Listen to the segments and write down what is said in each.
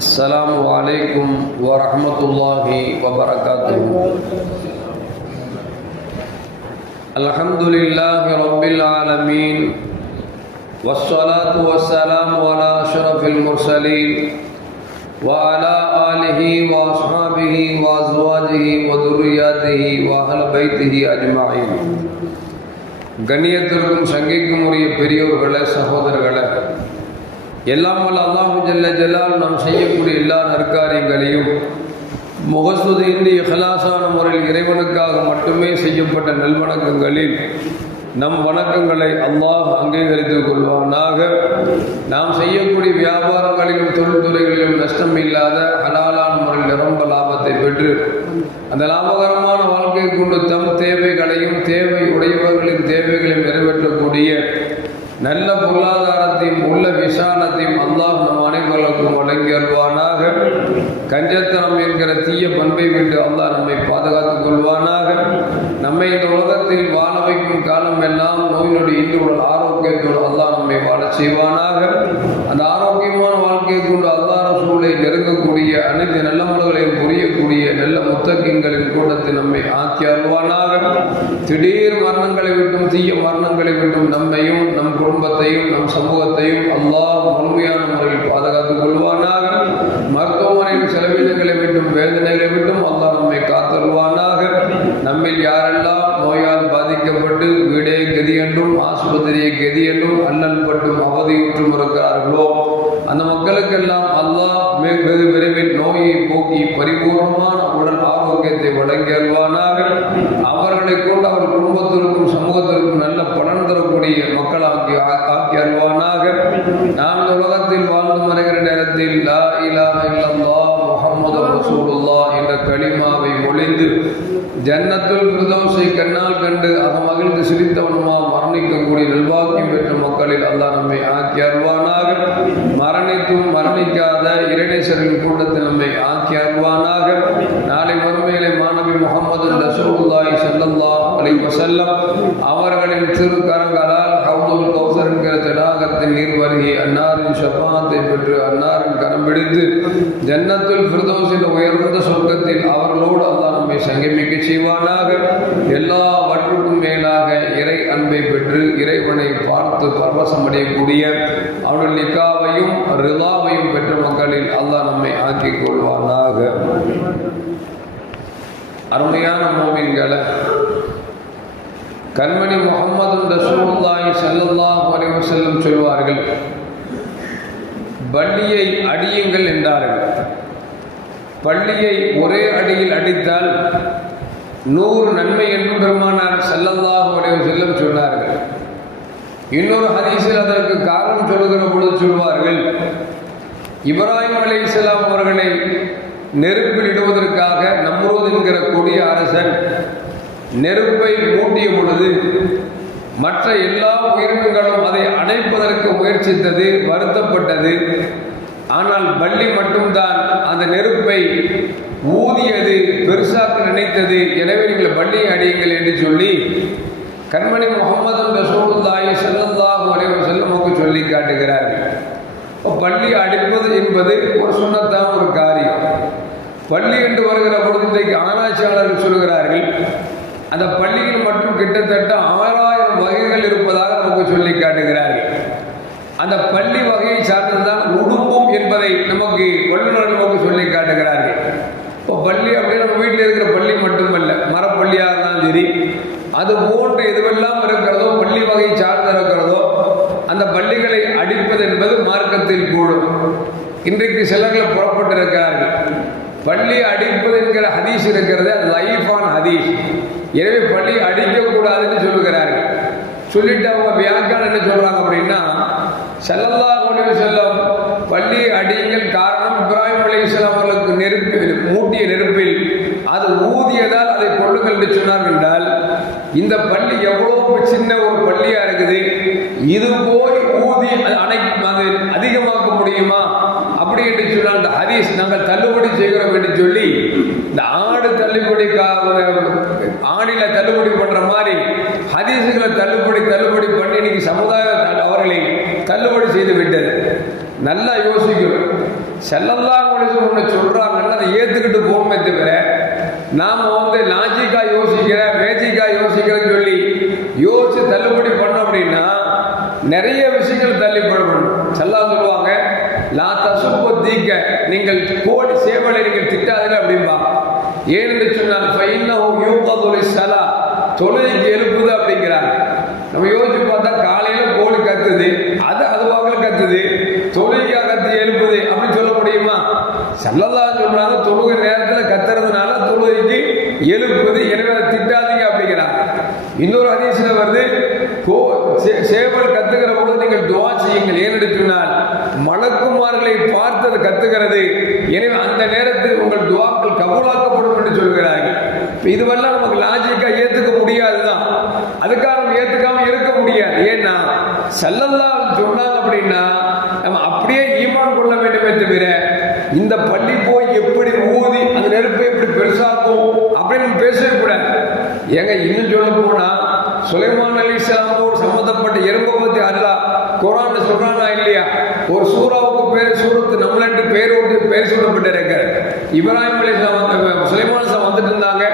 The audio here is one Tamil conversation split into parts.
السلام عليكم ورحمة الله وبركاته الحمد لله رب العالمين والصلاة والسلام على أشرف المرسلين وعلى آله وأصحابه وأزواجه وذرياته وأهل بيته أجمعين கண்ணியத்திற்கும் சங்கைக்கும் உரிய பெரியோர்களே சகோதரர்களே எல்லாம் வல்ல அல்லாஹு ஜல்ல ஜல்லால் நாம் செய்யக்கூடிய எல்லா நற்காரியங்களையும் முகசுது இன்றி இஹலாசான முறையில் இறைவனுக்காக மட்டுமே செய்யப்பட்ட நல்வணக்கங்களில் நம் வணக்கங்களை அல்லாஹ் அங்கீகரித்துக் கொள்வானாக. நாம் செய்யக்கூடிய வியாபாரங்களிலும் தொழில்துறைகளிலும் நஷ்டம் இல்லாத ஹலாலான முறையில் நிரம்ப லாபத்தை பெற்று அந்த லாபகரமான வாழ்க்கை கொண்டு தம் தேவைகளையும் தேவை உடையவர்களின் தேவைகளையும் நிறைவேற்றக்கூடிய நல்ல பொருளாதாரத்தையும் உள்ள விசாலத்தையும் அல்லாஹ் நம் அனைவர்களுக்கும் வழங்கி அல்வானாக கஞ்சத்தனம் என்கிற தீய பண்பை விட்டு அல்லாஹ் நம்மை பாதுகாத்துக் கொள்வானாக. நம்மை இந்த உலகத்தில் வாழ வைக்கும் காலம் எல்லாம் நோயினுடைய நொடி இன்றுடன் ஆரோக்கியத்தோடு அல்லாஹ் நம்மை வாழ செய்வானாக. அந்த ஆரோக்கியமான வாழ்க்கையை கொண்டு அல்லாஹ் ரசூலை நெருங்கக்கூடிய அனைத்து நல்லமல்களையும் புரியக்கூடிய நல்ல முத்தக்கங்களின் கூட்டத்தை நம்மை ஆக்கி அல்வானாக திடீர் மரணங்களை விட்டும் தீய மரணங்களை விட்டும் நம்மையும் நம் குடும்பத்தையும் நம் சமூகத்தையும் அல்லாஹ் முழுமையான முறையில் பாதுகாத்துக் கொள்வானாக. மருத்துவமனையின் செலவினங்களை விட்டும் வேதனைகளை விட்டும் அல்லாஹ் நம்மை காத்தருள்வானாக. நம்மில் யாரெல்லாம் நோயால் பாதிக்கப்பட்டு வீடே கதி என்றும் ஆஸ்பத்திரியை கதி என்றும் அல்லல் பட்டும் அவதியுற்றும் இருக்கிறார்களோ அந்த மக்களுக்கெல்லாம் அல்லாஹ் மிக வெகு விரைவில் நோயை போக்கி பரிபூர்ணமான உடல் ஆரோக்கியத்தை வழங்கி அவர்களை கொண்டு அவர் குடும்பத்திற்கும் சமூகத்திற்கும் நல்ல பலன் தரக்கூடிய மக்களாக்கி ஆக்கி அல்வானாக நான் இந்த உலகத்தில் வாழ்ந்து மறைகிற நேரத்தில் லா இலாஹ இல்லல்லாஹ் முகமது ரசூலுல்லா என்ற களிமாவை ஒளிந்து ஜன்னத்துல் பிரதோஷை கண்ணால் கண்டு அவன் மகிழ்ந்து சிரித்தவனுமா மரணிக்கக்கூடிய நல்வாக்கியம் பெற்ற மக்களில் அல்லாஹ் நம்மை ஆக்கி அருவானாக மரணித்தும் மரணிக்காத இரணேசரின் கூட்டத்தில் நம்மை ஆக்கி அருவானாக நாளை மறுமையிலே மாணவி முகமது ரசூலுல்லாய் ஸல்லல்லாஹு அலி வசல்லம் அவர்களின் திருக்கரங்களால் தடாகத்தின் நீர் வருகி அன்னாரின் ஷஃபாத்தை பெற்று அன்னாரின் கரம் பிடித்து ஜன்னத்தில் ஃபிர்தௌஸின் உயர்ந்த சொர்க்கத்தில் அவர்களோடு அல்லாஹ் நம்மை சங்கமிக்க செய்வானாக. எல்லாவற்றுக்கும் மேலாக இறை அன்பை பெற்று இறைவனை பார்த்து பரவசம் அடையக்கூடிய அவனுடைய நிக்காவையும் ரிலாவையும் பெற்ற மக்களில் அல்லாஹ் நம்மை ஆக்கிக் கொள்வானாக. அருமையான மோமின்களை கண்மணி முகமது ரசூல்லாய் ஸல்லல்லாஹு வரைவு செல்லும் சொல்வார்கள் பள்ளியை அடியுங்கள் என்றார்கள். பள்ளியை ஒரே அடியில் அடித்தால் நூறு நன்மை என்று பெருமானார் ஸல்லல்லாஹு அலைஹி செல்லும் சொன்னார்கள். இன்னொரு ஹதீஸில் அதற்கு காரணம் சொல்லுகிற பொழுது சொல்வார்கள் இப்ராஹிம் அலைஹிஸ்ஸலாம் அவர்களை நெருப்பில் இடுவதற்கு நெருப்பை மூட்டிய பொழுது மற்ற எல்லா உயிரினங்களும் அதை அணைப்பதற்கு முயற்சித்தது வருத்தப்பட்டது. ஆனால் பள்ளி மட்டும்தான் அந்த நெருப்பை ஊதியது பெருசாக்க நினைத்தது. எனவே நீங்கள் பள்ளியை அடியுங்கள் என்று சொல்லி கண்மணி முகமது ரசூலுல்லாஹி ஸல்லல்லாஹு அலைஹி வஸல்லமுக்கு சொல்லி காட்டுகிறார்கள். இப்போ பள்ளி அடிப்பது என்பது ஒரு சுண்ணத்தான ஒரு காரியம். பள்ளி என்று வருகிற பொழுது இன்றைக்கு ஆராய்ச்சியாளர்கள் சொல்கிறார்கள் அந்த பள்ளியில் மட்டும் கிட்டத்தட்ட ஆறாயிரம் வகைகள் இருப்பதாக நமக்கு சொல்லி காட்டுகிறார்கள். அந்த பள்ளி வகையை சார்ந்ததுதான் உடும்பும் என்பதை நமக்கு வல்லுநர்கள் நமக்கு சொல்லி காட்டுகிறார்கள். இப்போ பள்ளி அப்படின்னு நம்ம வீட்டில் இருக்கிற பள்ளி மட்டுமல்ல மரப்பள்ளியாக இருந்தாலும் சரி அது போன்று எதுவெல்லாம் இருக்கிறதோ பள்ளி வகை சார்ந்து இருக்கிறதோ அந்த பள்ளிகளை அடிப்பது என்பது மார்க்கத்தில் கூடும். இன்றைக்கு சிலர்கள் புறப்பட்டிருக்கிறார்கள். பள்ளி அடிப்பது என்கிற ஹதீஸ் இருக்கிறது லைஃப் ஆன் ஹதீஸ். எனவே பள்ளி அடிக்கக்கூடாதுன்னு சொல்லுகிறார்கள் சொல்லிட்டு அவங்க வியாக்கியானம் என்ன சொல்றாங்க அப்படின்னா செல்லல்லா அலைஹி செல்லும் பள்ளி அடியுங்கள் காரணம் இப்ராஹிம் அலைஹிஸ்ஸலாம் அவர்களுக்கு நெருப்பு மூட்டிய நெருப்பில். அது ஊதியதால் அதை கொள்ளுங்கள் என்று சொன்னார் என்றால் இந்த பள்ளி எவ்வளவு சின்ன ஒரு பள்ளியா இருக்குது? இது போய் ஊதி அது அணை அது அதிகமாக்க முடியுமா? அப்படி என்று சொன்னால் இந்த ஹதீஸ் நாங்கள் தள்ளுபடி செய்கிறோம் என்று சொல்லி இந்த ஆடு தள்ளுபடி கா- ஆடில தள்ளுபடி பண்ற மாதிரி ஹதீஸுகளை தள்ளுபடி தள்ளுபடி பண்ணி இன்னைக்கு சமுதாய அவர்களை தள்ளுபடி செய்து விட்டது. நல்லா யோசிக்கணும். செல்லல்லாம் ஒன்று சொல்றாங்கன்னா அதை ஏத்துக்கிட்டு போகணுமே தவிர நாம வந்து லாஜிக்கா யோசிக்கிறேன் மேஜிக்கா யோசிக்கிறேன்னு சொல்லி யோசிச்சு தள்ளுபடி பண்ணோம் அப்படின்னா நிறைய விஷயங்கள் தள்ளிப்படணும். செல்லா தசுப்பு தீக்க நீங்கள் கோடி சேவலை நீங்கள் திட்டாதீங்க அப்படின்பா ஏன்னு சொன்னால் ஃபைன்னஹு யூகதுலி ஸலா. தொழுகைக்கு எழுப்புது அப்படிங்கிறாங்க. நம்ம யோசிச்சு பார்த்தா காலையில கோழி கத்துது அது அதுவாக கத்துது தொழுகையா கத்தி எழுப்புது அப்படின்னு சொல்ல முடியுமா? சல்லல்லா சொல்றாங்க தொழுகை நேரத்தில் கத்துறதுனால தொழுகைக்கு எழுப்புது எனவே அதை திட்டாதீங்க அப்படிங்கிறாங்க. இன்னொரு அதிசயம் வருது கோ சே- சேவல் கத்துக்கிற பொழுது நீங்கள் துவா செய்யுங்கள். ஏன்னு சொன்னால் மலக்குமார்களை பார்த்தது கத்துகிறது. எனவே அந்த நேரத்தில் உங்கள் துவாக்கள் கபூலாக்கப்படும் என்று சொல்கிறார்கள். இதுவெல்லாம் நமக்கு லாஜிக்கா ஏத்துக்க முடியாதுதான். அதுக்காக நம்ம ஏத்துக்காம இருக்க முடியாது. ஏன்னா செல்லல்லா சொன்னாங்க அப்படின்னா நம்ம அப்படியே ஈமான் கொள்ள வேண்டுமே தவிர இந்த பள்ளி போய் எப்படி ஊதி அந்த நெருப்பை எப்படி பெருசாக்கும் அப்படின்னு பேசவே கூடாது. ஏங்க இன்னும் சொல்ல போனா சுலைமான் அலி இஸ்லாமோடு சம்பந்தப்பட்ட எறும்பு பத்தி அல்லா குரான் சொல்றானா இல்லையா? ஒரு சூறாவுக்கு பேர் சூரத்து நம்மளன்று பேர் ஒன்று பேர் சொல்லப்பட்டிருக்காரு இப்ராஹிம் அலிஸ்லாம் சுலைமான் இஸ்லாம் வந்துட்டு இருந்தாங்க.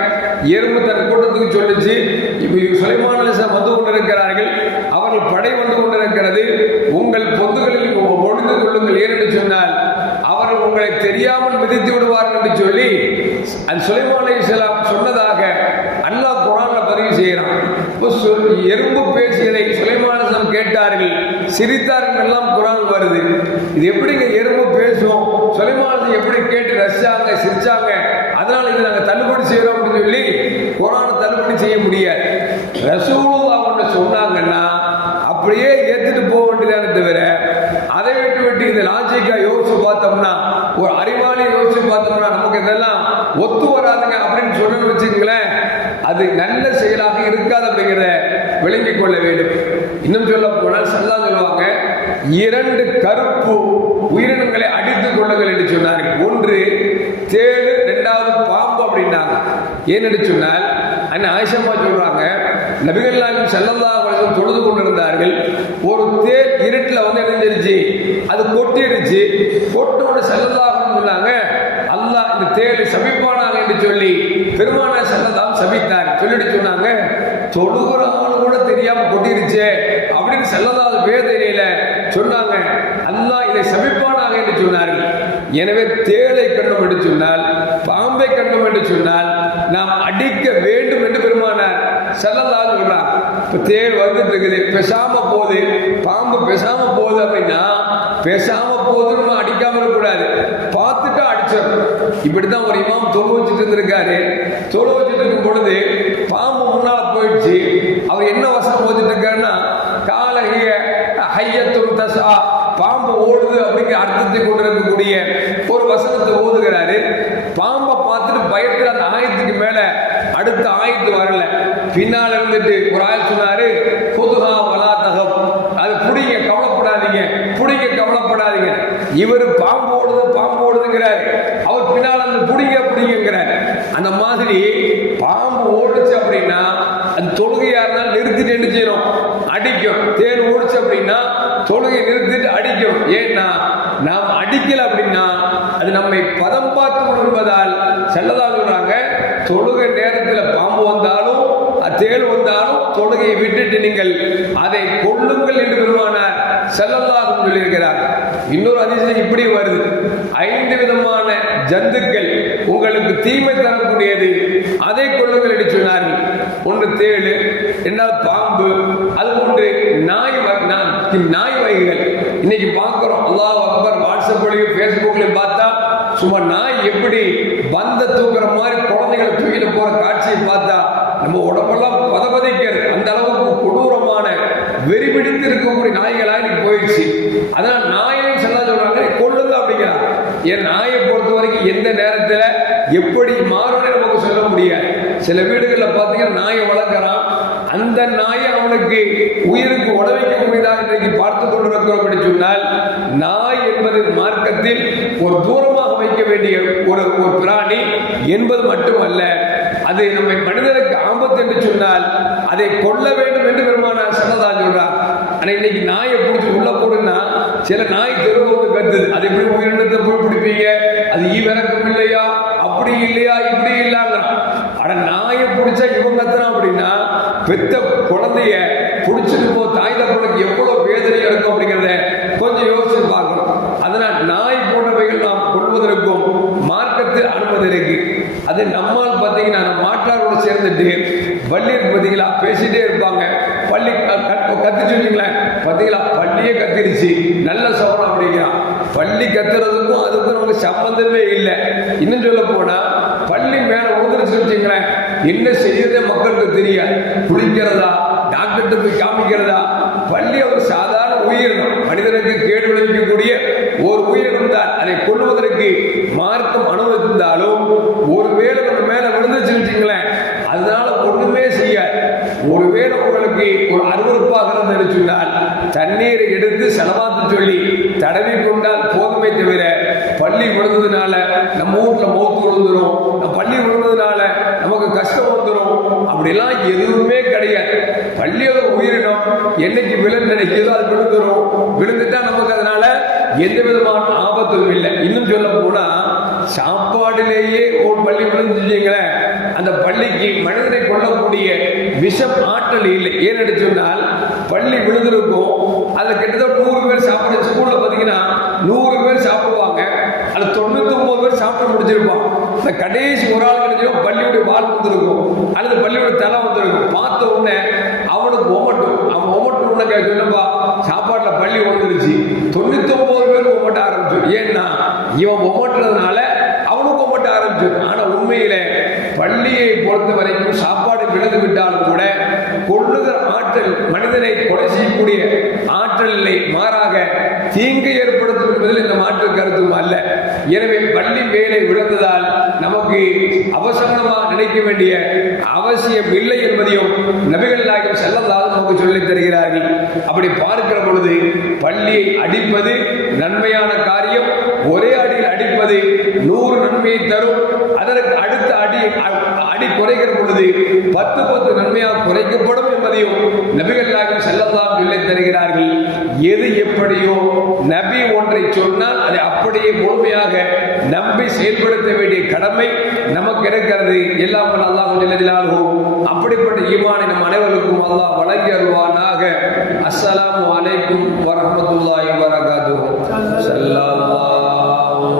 எறும்பு தன் கூட்டத்துக்கு சொல்லிச்சு. இப்போ சுலைமான் அலிஸ்லாம் வந்து கொண்டிருக்கிறார்கள். அவர்கள் படை வந்து கொண்டிருக்கிறது. உங்கள் பொந்துகளில் ஒழிந்து கொள்ளுங்கள். ஏனென்று சொன்னால் அவர்கள் உங்களை தெரியாமல் மிதித்து விடுவார்கள் என்று சொல்லி அந்த சுலைமான் அலிஸ்லாம் சொன்னதாக அல்லாஹ் குரான்ல பதிவு செய்ய சொல்- எறும்பு பேசியதை சுலைமானசம் கேட்டார்கள். சிரித்தார்கள் எல்லாம் குரான் வருது. இது எப்படிங்க எறும்பு பேசும் சுலைமானசம் எப்படி கேட்டு ரசிச்சாங்க சிரிச்சாங்க? அதனால இதை நாங்கள் தள்ளுபடி செய்யறோம் அப்படின்னு சொல்லி குரானை தள்ளுபடி செய்ய முடியாது. ரசூலுல்லாஹ் ஒன்று சொன்னாங்கன்னா அப்படியே ஏத்துட்டு போக வேண்டியதான தவிர அதை விட்டு விட்டு இந்த லாஜிக்கா யோசிச்சு பார்த்தோம்னா ஒரு அறிவாளி யோசிச்சு பார்த்தோம்னா நமக்கு இதெல்லாம் ஒத்து வராதுங்க அப்படின்னு சொன்னு வச்சுங்களேன் அது நல்ல செயலாக இருக்காது அப்படிங்கிறத விளங்கிக் கொள்ள வேண்டும். இன்னும் சொல்ல போனால் சல்லா சொல்லுவாங்க இரண்டு கருப்பு உயிரினங்களை அடித்துக் கொள்ளுங்கள் என்று சொன்னார்கள் ஒன்று தேடு இரண்டாவது பாம்பு அப்படின்னாங்க. ஏன்னு சொன்னால் அண்ணன் ஆயிஷம்மா சொல்றாங்க நபிகள் நாயகம் ஸல்லல்லாஹு அலைஹி தொழுது கொண்டிருந்தார்கள். ஒரு தேர் இருட்டில் வந்து இணைஞ்சிருச்சு அது கொட்டிடுச்சு. கொட்டோட செல்லதாக சொன்னாங்க அல்லாஹ் இந்த தேர் சமீபம் என்று சொல்லி பெருமான செல்லதாம் சபித்தார். சொல்லிட்டு சொன்னாங்க தொழுகிறவனு கூட தெரியாம கொட்டிருச்சு அப்படின்னு செல்லதாத வேதனையில சொன்னாங்க. அல்லாஹ் இதை சபிப்பானாக என்று சொன்னார்கள். எனவே தேளை கண்டோம் என்று சொன்னால் பாம்பை கண்டோம் என்று சொன்னால் நாம் அடிக்க வேண்டும் என்று பெருமானார் செல்லதால் சொல்றான் இப்ப தேள் வந்துட்டு இருக்குது பெசாம போகுது பாம்பு பேசாம போகுது அப்படின்னா பேசாம போதும் நம்ம அடிக்காம இருக்கக்கூடாது. பார்த்துட்டு அடிச்சிடணும். இப்படிதான் ஒரு இமாம் தொழு வச்சுட்டு இருந்திருக்காரு. தொழு வச்சுட்டு இருக்கும் பொழுது பாம்பு முன்னால போயிடுச்சு. அவர் என்ன வசனம் போச்சுட்டு இருக்காருன்னா காலகிய ஹையத்தும் தசா பாம்பு ஓடுது அப்படிங்கிற அர்த்தத்தை கொண்டு இருக்கக்கூடிய ஒரு வசனத்தை ஓதுகிறாரு. பாம்பை பார்த்துட்டு பயத்துல அந்த ஆயத்துக்கு மேல அடுத்த ஆயத்து வரல. பின்னால இருந்துட்டு ஒரு ஆயத்து சொன்னாரு புதுகா வலா தகம் அது புடிங்க கவலைப்படாதீங்க புடிங்க கவலைப்படாதீங்க இவர் பாம்பு ஓடுது பாம்பு ஓடுதுங்கிறார். அவர் பின்னால் அந்த புடிங்க புடிங்கிறார் அந்த மாதிரி பாம்பு ஓடுச்சு அப்படின்னா அது தொழுகையா இருந்தால் நிறுத்திட்டு என்ன செய்யணும்? அடிக்கும். தேன் ஓடுச்சு அப்படின்னா தொழுகை நிறுத்திட்டு அடிக்கும். ஏன்னா நாம் அடிக்கல அப்படின்னா அது நம்மை பதம் பார்த்து என்பதால் செல்லதா சொல்றாங்க தொழுகை நேரத்தில் பாம்பு வந்தாலும் அது தேள் வந்தாலும் தொழுகையை விட்டுட்டு நீங்கள் அதை கொள்ளுங்கள் என்று பெருமானார். செல்லல்லாகும் சொல்லியிருக்கிறார். இன்னொரு அதிசயம் இப்படி வருது. ஐந்து விதமான ஜந்துக்கள் உங்களுக்கு தீமை தரக்கூடியது. அதை கொள்ளுங்கள் என்று சொன்னார்கள். ஒன்று தேழு இரண்டாவது பாம்பு அது ஒன்று நாய் நாய் வகைகள். இன்னைக்கு பார்க்கிறோம். அல்லாஹ் அக்பர் வாட்ஸ்அப்லையும் ஃபேஸ்புக்லையும் பார்த்தா சும்மா நாய் எப்படி பந்த தூக்குற மாதிரி குழந்தைகளை தூக்கிட்டு போற காட்சியை பார்த்தா நம்ம உடம்பெல்லாம் பதபதைக்கிறது அந்த அளவுக்கு கொடூரமான வெறி பிடித்து இருக்கக்கூடிய நாய்களாக இன்னைக்கு போயிடுச்சு. அதான் நாயையும் சொன்னா சொல்றாங்க கொள்ளுங்க அப்படிங்கிறாங்க. என் நாயை பொறுத்த வரைக்கும் எந்த நேரத்துல எப்படி மாறும்னு நமக்கு சொல்ல முடியாது. சில வீடுகளில் பார்த்தீங்கன்னா நாயை வளர்க்குறான். அந்த நாயை அவனுக்கு உயிருக்கு உடவைக்கக்கூடியதாக இன்றைக்கு பார்த்து கொண்டிருக்கிறோம் என்று சொன்னால் நாய் என்பது மார்க்கத்தில் ஒரு தூரமாக வைக்க வேண்டிய ஒரு ஒரு பிராணி என்பது மட்டுமல்ல அது நம்மை மனிதனுக்கு ஆபத்து என்று சொன்னால் அதை கொல்ல வேண்டும் என்று பெருமானார் சொன்னதா சொல்றார். ஆனா இன்னைக்கு நாயை பிடிச்சி உள்ள போடுன்னா சில நாய் தெருவோடு வந்து கத்துது. அது எப்படி உயிரினத்தை போய் பிடிப்பீங்க அது ஈவிறக்கம் இல்லையா? அப்படி இல்லையா? இப்படி இல்லாங்கிறான் ஆனா நாயை பிடிச்சா இவன் கத்துனா அப்படின்னா பெத்த குழந்தைய பிடிச்சிட்டு போ தாய் தப்பனுக்கு எவ்வளவு வேதனை இருக்கும் அப்படி கொஞ்சம் யோசிச்சு பார்க்கணும் அதனால் நாய் போன்றவைகள் நாம் கொள்வதற்கும் மார்க்கத்து அனுமதி இருக்கு அது நம்மால் பார்த்தீங்கன்னா நம்ம மாற்றாரோடு சேர்ந்துட்டு பள்ளிக்கு பார்த்தீங்களா பேசிட்டே இருப்பாங்க. பள்ளி க- க- கத்திச்சு வச்சுங்களேன் பார்த்தீங்களா பள்ளியே கத்திருச்சு. நல்ல சவரம் அப்படிங்கிறான். பள்ளி கத்துறதுக்கும் அதுக்கும் நமக்கு சம்பந்தமே இல்லை. இன்னும் சொல்ல போனா பள்ளி மேல விழுந்துருச்சு வச்சுங்களேன் என்ன செய்யறதே மக்களுக்கு தெரியாது. குளிக்கிறதா டாக்டர்கிட்ட போய் காமிக்கிறதா? பள்ளி ஒரு சாதாரண உயிரினம். மனிதனுக்கு கேடு விளைவிக்கக்கூடிய ஒரு உயிரினம் தான் அதை கொள்வதற்கு மார்க்கம் அனுமதித்தாலும் ஒருவேளை நம்ம மேல விழுந்துச்சு வச்சுங்களேன் அதனால ஒண்ணுமே செய்யாது ஒருவேளை உங்களுக்கு ஒரு அருவருப்பாக இருந்தது சொன்னால் தண்ணீரை எடுத்து செலவாத்து சொல்லி தடவி கொண்டால் போதுமே தவிர பள்ளி விழுந்ததுனால நம்ம வீட்டுல மௌத்து விழுந்துரும் நம்ம பள்ளி விழுந்ததுனால நமக்கு கஷ்டம் வந்துடும் அப்படிலாம் எதுவுமே கிடையாது பள்ளியோட என்னைக்கு விலங்கு நினைக்கிறதோ அது விழுந்துரும். விழுந்துட்டா நமக்கு அதனால எந்த விதமான ஆபத்தும் இல்லை. இன்னும் சொல்ல போனா சாப்பாடிலேயே ஒரு பள்ளி விழுந்துச்சுங்களேன் அந்த பள்ளிக்கு மனிதனை கொள்ளக்கூடிய விஷம் ஆற்றல் இல்லை. ஏன்னு சொன்னால் பள்ளி விழுந்திருக்கும். அதுல கிட்டத்தட்ட நூறு பேர் சாப்பிட ஸ்கூல்ல பாத்தீங்கன்னா நூறு பேர் சாப்பிடுவாங்க. அது தொண்ணூத்தி ஒன்பது பேர் சாப்பிட்டு முடிச்சிருப்பான். இந்த கடைசி ஒரு ஆள் கிடைச்சிடும் பள்ளியுடைய வால் வந்திருக்கும். அல்லது பள்ளியோட தலை வந்திருக்கும். பார்த்த உடனே ஒமட்டும் சொன்னப்பா சாப்பாட்டுல பள்ளி ஒன்றுச்சு தொண்ணூத்தி ஒன்பது பேர் ஒமட்ட ஆரம்பிச்சு ஏன்னா இவன் ஒமட்டுறதுனால அவனுக்கு ஒமட்ட ஆரம்பிச்சு ஆனா உண்மையில பள்ளியை பொறுத்த வரைக்கும் சாப்பாடு விழுந்து விட்டாலும் கூட கொள்ளுகிற ஆற்றல் மனிதனை கொலை செய்யக்கூடிய ஆற்றல் இல்லை மாறாக தீங்கு ஏற்படுத்தும் என்பதில் இந்த மாற்று கருத்தும் அல்ல. எனவே பள்ளி மேலே விழுந்ததால் நமக்கு அவசரமாக நினைக்க வேண்டிய அவசியம் இல்லை என்பதையும் நபிகள் நாயகம் செல்லதாக நமக்கு சொல்லித் தருகிறார்கள். அப்படி பார்க்கிற பொழுது பள்ளியை அடிப்பது நன்மையான காரியம் ஒரே அடியில் அடிப்பது நூறு நன்மையை தரும். அதற்கு அடுத்த அடி அடி குறைக்கிற பொழுது பத்து பத்து நன்மையாக குறைக்கப்படும் என்பதையும் நபிகள் நாயகம் செல்லலாம் சொல்லித் தருகிறார்கள் எது எப்படியோ நபி ஒன்றை சொன்னால் அதை அப்படியே முழுமையாக நம்பி செயல்படுத்த வேண்டிய கடமை நமக்கு இருக்கிறது. எல்லாம் அல்லாஹ் ஜல்லஜலாலுஹு அப்படிப்பட்ட ஈமானை நம் அனைவருக்கும் அல்லாஹ் வழங்கி அருவானாக அஸ்ஸலாமு அலைக்கும் வரமத்துல்லாஹி வரகாத்துஹு ஸல்லல்லாஹு